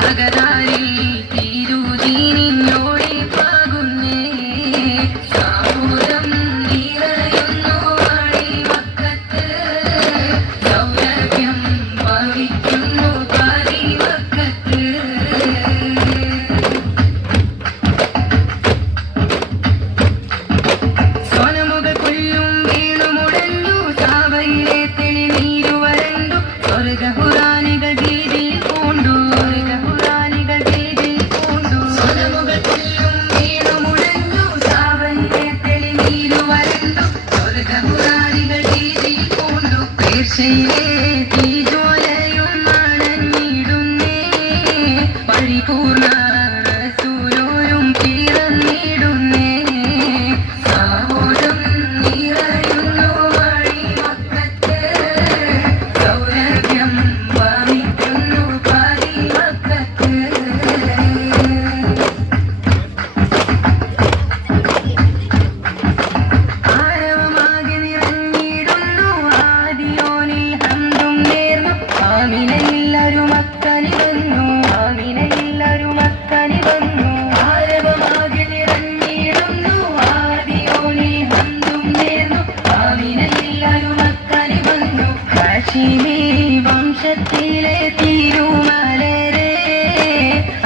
അകതാരിൽ തിരുതീനിന്നോടി പാകുന്നേ സാമൂലം നിറയുന്നു വാടി മക്കത്ത് സൗരഭ്യം ഭവിക്കുന്നു പാതി മക്കത്ത് സോനമുകൾ കൊല്ലും വീണു മുടഞ്ഞു സാവയിലെ തെളിനീരു വരണ്ടു സ്വർഗഹുറാനികൾ ഭീതി പൂണ്ടു സ്വർഗഹുറാനികൾ ഭീതി പൂണ്ടു സോനമുകൾ കൊല്ലും വീണു മുടഞ്ഞു സാവയിലെ തെളിനീരു വരണ്ടു സ്വർഗഹുറാനികൾ ഭീതി പൂണ്ടു പേർഷ്യയിലെ തീജ്വാലയും അണഞ്ഞിടുന്നേ പരിപൂർണ റസൂലോരും പിറന്നിടുന്നേ സാഹോദം നിറയുന്നു വഴി മക്കത്ത് സൗരഭ്യം വമിക്കുന്നു പാതി മക്കത്ത് ആരവമാകെ നിറഞ്ഞിടുന്നു ആദിയോനിൽ ഹംദും നേർന്നു ആമിനയില്ലൊരു മക്കനി വന്നു ആമിനയില്ലൊരു മക്കനി വന്നു ആരവമാകെ നിറഞ്ഞിടുന്നു ആദിയോനിൽ ഹംദും നേർന്നു ആമിനയില്ലൊരു മക്കനി വന്നു ഹാഷിമി വംശത്തിലെ തിരുമലരെ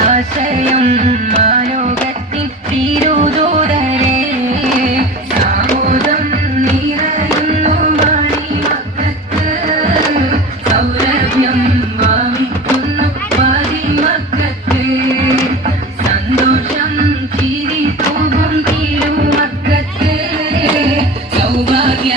ആശയം മാലോകത്തിൻ തിരുദൂതരെ സാമൂലം നിറയുന്നു വാടി മക്കത്ത് സൗരഭ്യം വമിക്കുന്നു പാതി മക്കത്ത് സന്തോഷം ചിരി തൂകും തിരുമക്കത്ത് സൗഭാഗ്യ